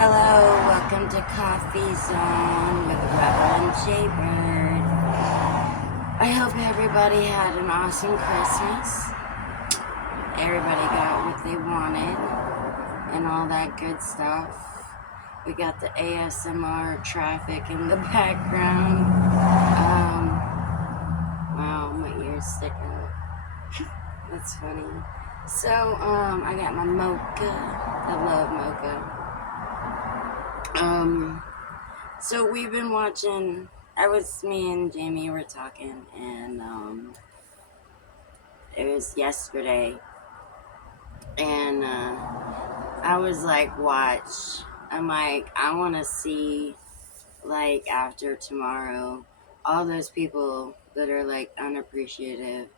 Hello, welcome to Coffee Zone with Rebel and Jaybird. I hope everybody had an awesome Christmas. Everybody got what they wanted and all that good stuff. We got the ASMR traffic in the background. Wow, my ears stick out. That's funny. So, I got my mocha. I love mocha. So we've been watching. Me and Jamie were talking, and it was yesterday, and I was like, watch. I'm like, I want to see, like, after tomorrow, all those people that are like unappreciative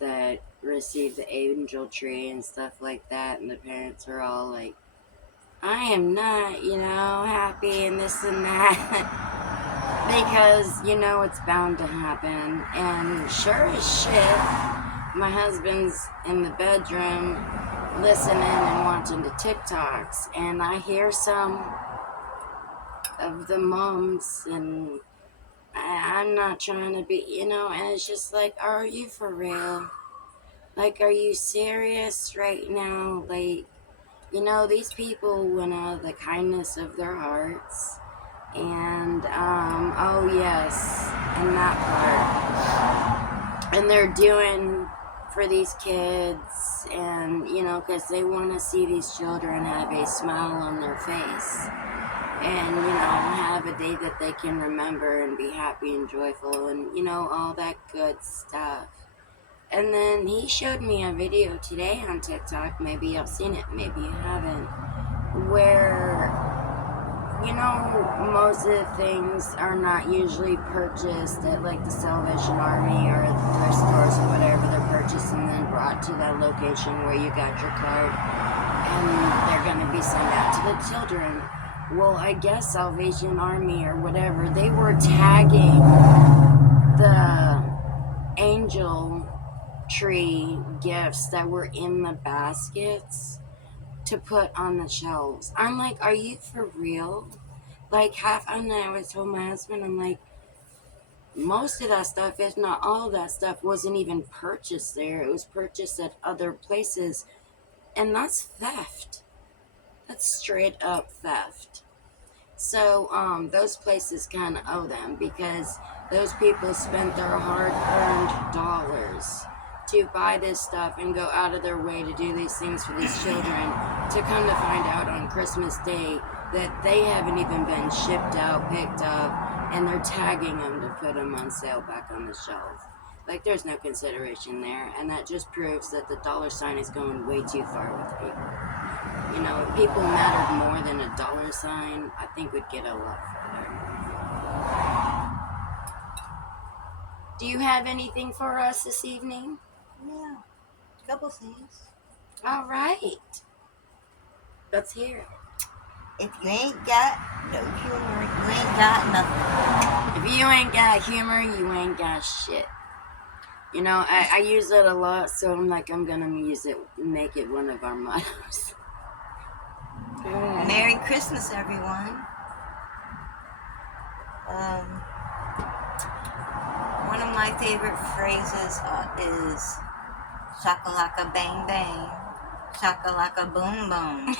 that receive the angel tree and stuff like that, and the parents are all like, I am not, happy and this and that. Because, it's bound to happen. And sure as shit, my husband's in the bedroom listening and watching the TikToks. And I hear some of the moms, and I'm not trying to be, and it's just like, are you for real? Like, are you serious right now? Like, these people went out of the kindness of their hearts. And, oh yes, and that part. And they're doing for these kids, and, because they want to see these children have a smile on their face. And, have a day that they can remember and be happy and joyful and, all that good stuff. And then he showed me a video today on TikTok. Maybe you've seen it, maybe you haven't. Where, most of the things are not usually purchased at like the Salvation Army or the thrift stores or whatever. They're purchased and then brought to that location where you got your card. And they're going to be sent out to the children. Well, I guess Salvation Army or whatever, they were tagging the angel tree gifts that were in the baskets to put on the shelves. I'm like, are you for real? Like, and I always told my husband, I'm like, most of that stuff, if not all of that stuff, wasn't even purchased there. It was purchased at other places. And that's theft. That's straight up theft. So, those places kind of owe them because those people spent their hard-earned dollars to buy this stuff and go out of their way to do these things for these children, to come to find out on Christmas Day that they haven't even been shipped out, picked up, and they're tagging them to put them on sale back on the shelf. Like, there's no consideration there, and that just proves that the dollar sign is going way too far with people. If people mattered more than a dollar sign, I think we'd get a lot further. Do you have anything for us this evening? Yeah, a couple things. All right. Let's hear it. If you ain't got no humor, you ain't got nothing. If you ain't got humor, you ain't got shit. I use it a lot, so I'm like, I'm gonna use it, make it one of our mottos. Merry Christmas, everyone. One of my favorite phrases is shakalaka bang bang, shakalaka boom boom.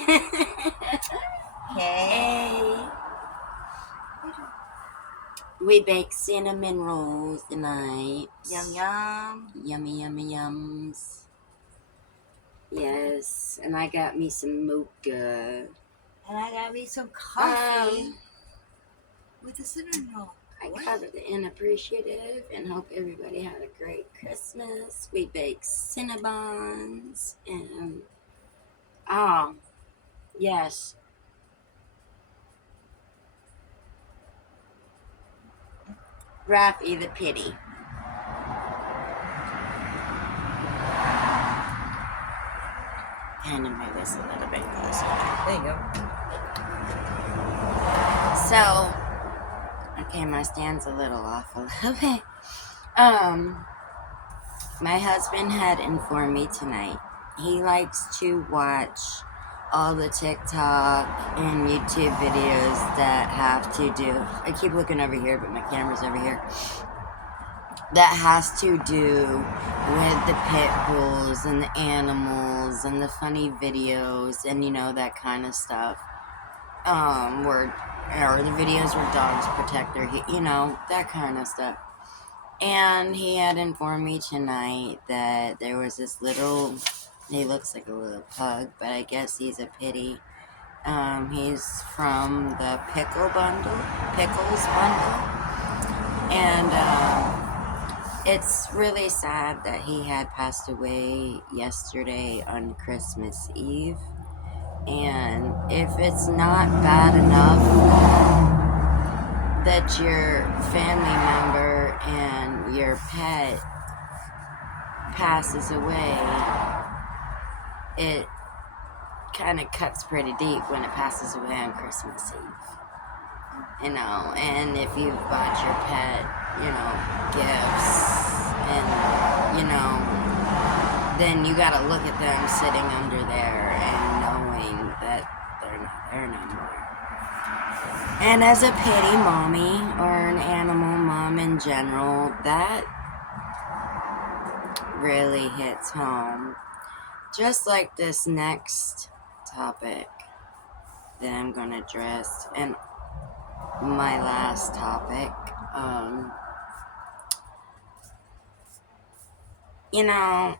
Okay. Hey. We baked cinnamon rolls tonight. Yum yum. Yummy, yummy, yums. Yes, and I got me some mocha. And I got me some coffee with a cinnamon roll. I got the inappreciative and hope everybody had a great Christmas. We baked Cinnabons and yes. Raffy the pity. Kind of move this a little bit closer. There you go. So, okay, my stand's a little off a little bit. My husband had informed me tonight. He likes to watch all the TikTok and YouTube videos that have to do, I keep looking over here, but my camera's over here, that has to do with the pit bulls and the animals and the funny videos and, you know, that kind of stuff. Or the videos where dogs protect their, you know, that kind of stuff. And he had informed me tonight that there was this little, he looks like a little pug, but I guess he's a pitty. He's from the Pickles Bundle. And, it's really sad that he had passed away yesterday on Christmas Eve. And if it's not bad enough that your family member and your pet passes away, it kind of cuts pretty deep when it passes away on Christmas Eve. You know, and if you've bought your pet, you know, gifts, and, you know, then you gotta look at them sitting under there and knowing that they're not there no more. And as a pity mommy, or an animal mom in general, that really hits home. Just like this next topic that I'm gonna address, and my last topic, you know,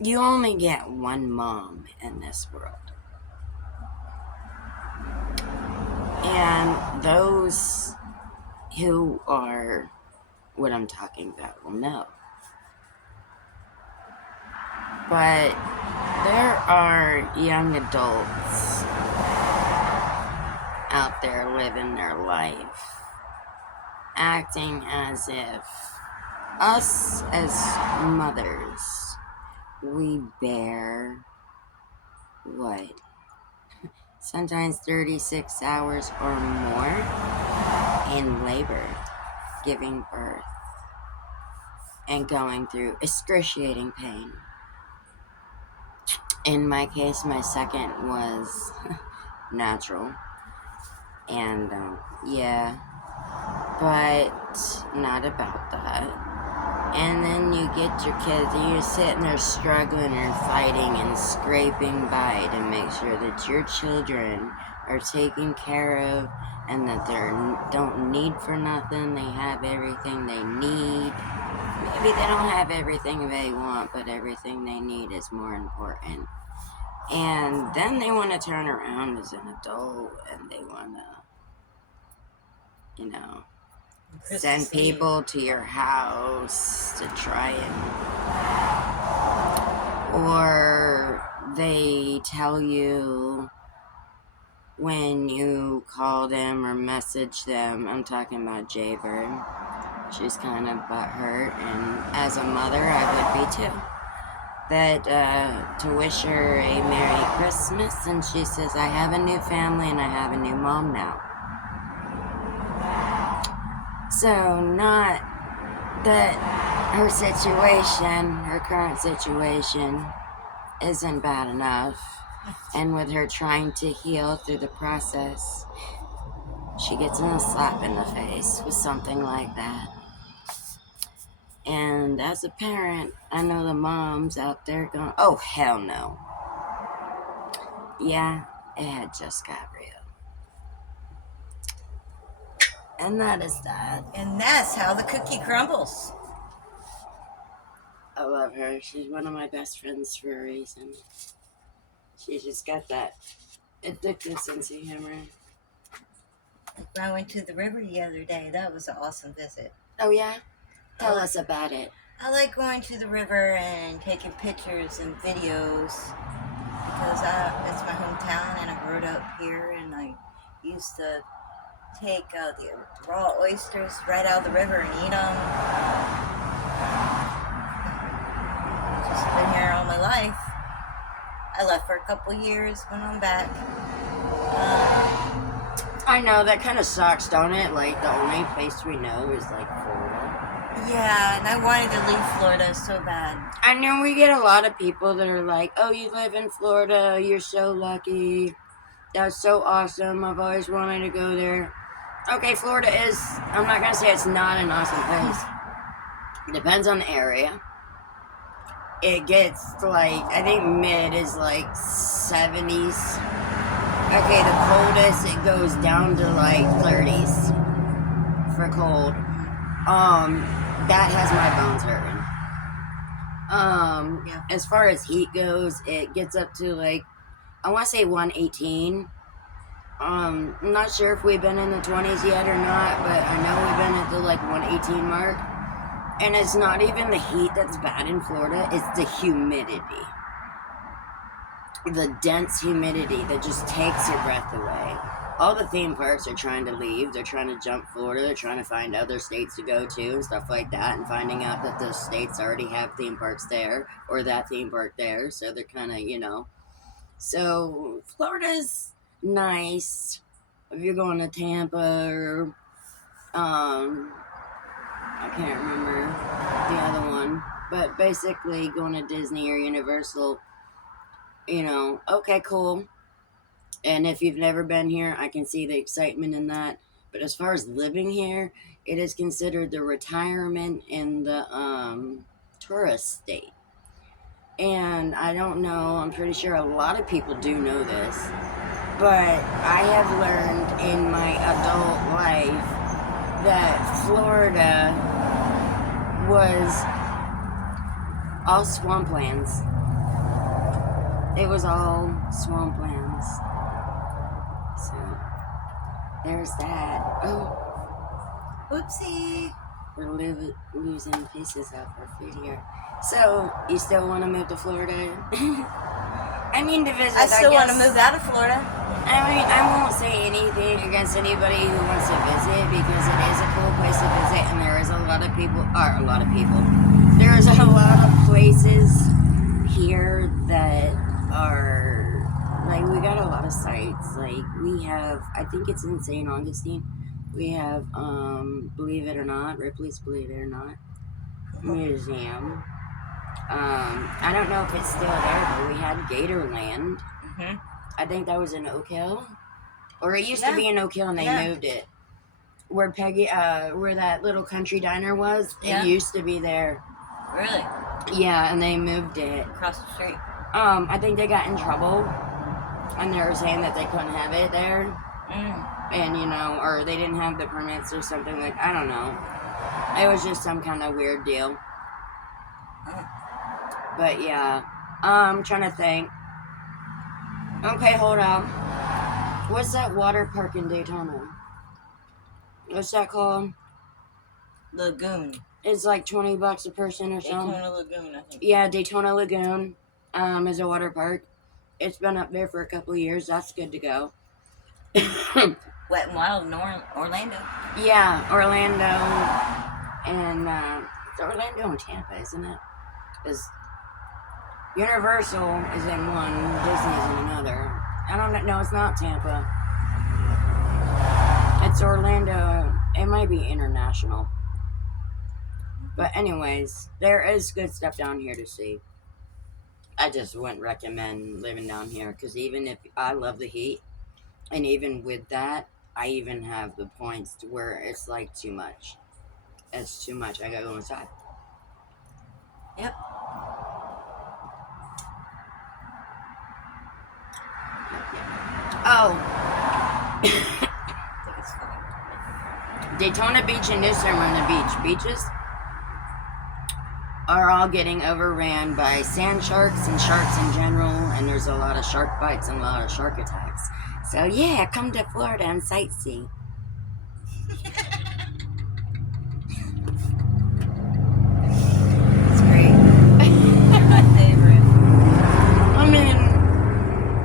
you only get one mom in this world. And those who are what I'm talking about will know. But there are young adults out there living their life, acting as if us as mothers, we bear what? Sometimes 36 hours or more in labor, giving birth, and going through excruciating pain. In my case, my second was natural. And, yeah, but not about that. And then you get your kids and you're sitting there struggling and fighting and scraping by to make sure that your children are taken care of and that they don't need for nothing. They have everything they need. Maybe they don't have everything they want, but everything they need is more important. And then they want to turn around as an adult and they want to, you know, send people to your house to try and, or they tell you when you call them or message them, I'm talking about Jaybird, she's kind of butthurt, and as a mother I would be too, that to wish her a Merry Christmas, and she says, I have a new family and I have a new mom now. So, not that her situation, her current situation, isn't bad enough. And with her trying to heal through the process, she gets a slap in the face with something like that. And as a parent, I know the moms out there going, oh, hell no. Yeah, it had just got real. And that is that. And that's how the cookie crumbles. I love her. She's one of my best friends for a reason. She just got that addictive sense of humor. I went to the river the other day. That was an awesome visit. Oh, yeah? Tell us about it. I like going to the river and taking pictures and videos because it's my hometown and I grew up here, and I used to take the raw oysters right out of the river and eat them. Just been here all my life. I left for a couple years, went on back. I know, that kind of sucks, don't it? Like, the only place we know is, like, Florida. Yeah, and I wanted to leave Florida so bad. I know we get a lot of people that are like, oh, you live in Florida, you're so lucky. That's so awesome. I've always wanted to go there. Okay, Florida is, I'm not going to say it's not an awesome place. It depends on the area. It gets like, I think mid is like 70s. Okay, the coldest, it goes down to like 30s for cold. That has my bones hurting. Yeah. As far as heat goes, it gets up to like, I want to say 118. I'm not sure if we've been in the 20s yet or not, but I know we've been at the like 118 mark. And it's not even the heat that's bad in Florida, it's the humidity. The dense humidity that just takes your breath away. All the theme parks are trying to leave. They're trying to jump Florida. They're trying to find other states to go to and stuff like that, and finding out that those states already have theme parks there or that theme park there. So they're kind of, So Florida's nice if you're going to Tampa or I can't remember the other one, but basically going to Disney or Universal. Okay, cool. And if you've never been here, I can see the excitement in that. But as far as living here, it is considered the retirement in the tourist state. And I don't know, I'm pretty sure a lot of people do know this, but I have learned in my adult life that Florida was all swamplands. It was all swamplands. So, there's that. Oh, Oopsie. we're losing pieces of our food here. So, you still want to move to Florida? I mean, to visit. I still want to move out of Florida. I mean, I won't say anything against anybody who wants to visit because it is a cool place to visit, and there is a lot of people. There's a lot of places here that are like, we got a lot of sites. Like, we have, I think it's in St. Augustine. We have, believe it or not, Ripley's Believe It or Not Museum. I don't know if it's still there, but we had Gatorland. Mm-hmm. I think that was in Oak Hill, or it used to be in Oak Hill, and they moved it. Where where that little country diner was, it used to be there. Really? Yeah, and they moved it Across the street. I think they got in trouble, and they were saying that they couldn't have it there, and or they didn't have the permits or something like. I don't know. It was just some kind of weird deal. But yeah, I'm trying to think. Okay, hold on. What's that water park in Daytona? What's that called? Lagoon. It's like $20 a person or something. Daytona Lagoon, I think. Yeah, Daytona Lagoon is a water park. It's been up there for a couple of years. That's good to go. Wet and Wild in Orlando. Yeah, Orlando. And it's Orlando and Tampa, isn't it? Because Universal is in one, Disney's in another. I don't know. No, it's not Tampa. It's Orlando. It might be international. But anyways, there is good stuff down here to see. I just wouldn't recommend living down here because even if I love the heat, and even with that, I even have the points to where it's like too much. It's too much. I gotta go inside. Yep. Oh. I think it's funny. Daytona Beach and New Smyrna Beach. Beaches are all getting overran by sand sharks and sharks in general, and there's a lot of shark bites and a lot of shark attacks. So yeah, come to Florida and sightsee. It's great. You're my favorite. I mean,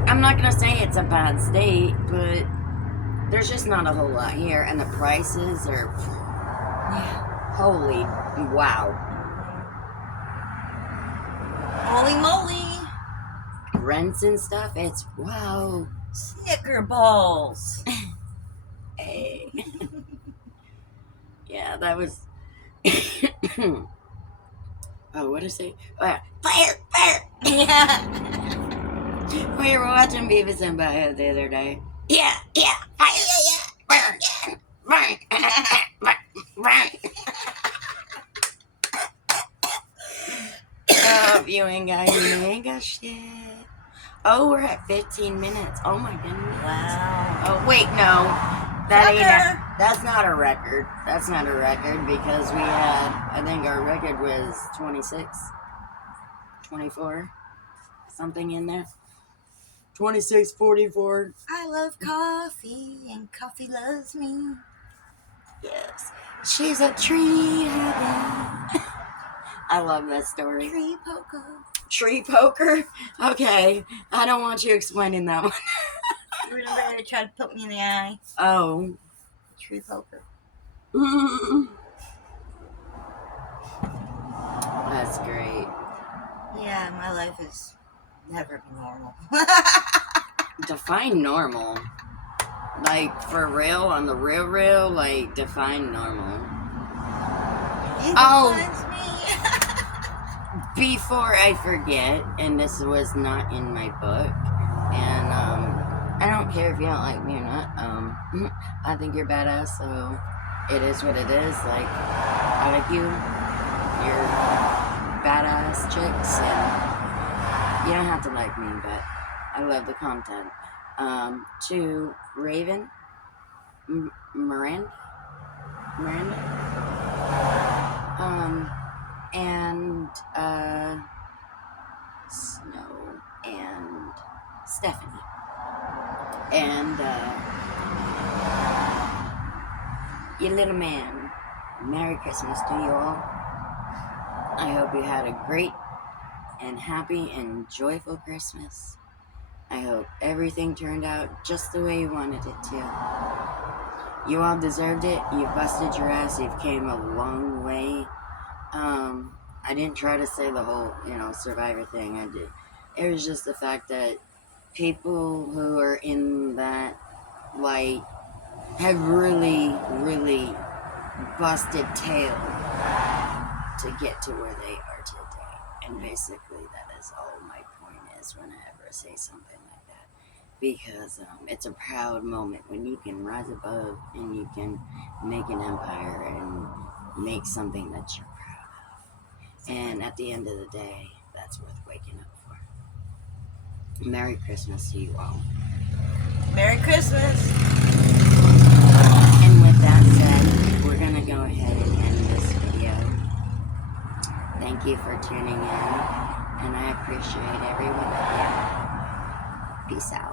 I'm not gonna say it's a bad state, but there's just not a whole lot here, and the prices are holy wow. Holy moly! Rents and stuff, it's wow. Snicker balls. Hey. Yeah, that was Oh, what is it? Oh, yeah. Fire! Fire! Yeah. We were watching Beavis and Butthead the other day. Yeah, yeah, fire! Burn! Burn! Burn! Burn! Oh, you ain't got shit. Oh, we're at 15 minutes. Oh my goodness. Wow. Oh, wait, no. That's not a record. That's not a record because we had, I think our record was 26, 24, something in there. 26, 44. I love coffee and coffee loves me. Yes. She's a tree hugger. I love that story. Tree poker. Tree poker? Okay. I don't want you explaining that one. Remember they tried to poke me in the eye? Oh. Tree poker. That's great. Yeah, my life has never been normal. Define normal. Like, for real, on the real, like, define normal. Oh. Before I forget, and this was not in my book, and I don't care if you don't like me or not. I think you're badass, so it is what it is. Like, I like you. You're badass chicks, and you don't have to like me, but I love the content. To Raven, Miranda, and Snow and Stephanie, and your little man. Merry Christmas to you all. I hope you had a great and happy and joyful Christmas. I hope everything turned out just the way you wanted it to. You all deserved it. You busted your ass. You've came a long way. I didn't try to say the whole, Survivor thing. I did. It was just the fact that people who are in that light have really, really busted tail to get to where they are today. And basically that is all my point is when I ever say something like that. Because it's a proud moment when you can rise above and you can make an empire and make something that you're proud of. And at the end of the day, that's worth waking up for. Merry Christmas to you all. Merry Christmas. And with that said, we're going to go ahead and end this video. Thank you for tuning in, and I appreciate every one of you. Peace out.